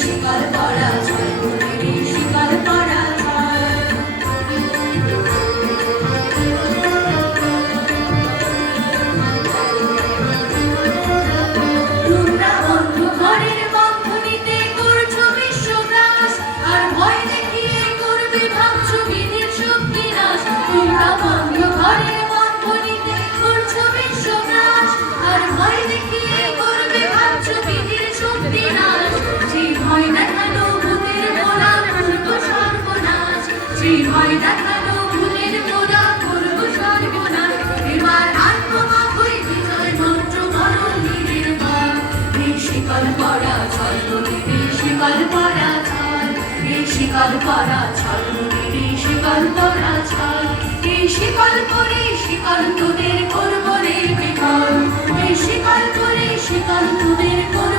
শিকল পরা ছয় মনের শিকল পরা ছয়। তোমরা বন্ধু ঘরের বন্ধনীতে করছো বিশ্বগ্রাস, আর ভয় দেখিয়ে করবে ভাবছো বিধির শক্তি নাশ। তোমরা বন্ধু ঘরের বন্ধনীতে করছো বিশ্বগ্রাস, আর ভয় দেখিয়ে করবে ভাবছো বিধির শক্তি নাশ। যে ভয় দেখানো ভূতের মোরা করবো সর্বনাশ, যে ভয় দেখানো ভূতের মোরা করবো সর্বনাশ। এবার আত্মমা হই বিজয় মন্ত্র বড় নির্বাক। এই শিকল পরা ছয় মনের শিকল পরা ছয়, এই শিকল পরা ছয় মনের শিকল পরা ছয়। এই শিকল পরে শিকল তোদের করবো রে বিকল, এই শিকল পরে শিকল তোদের করবো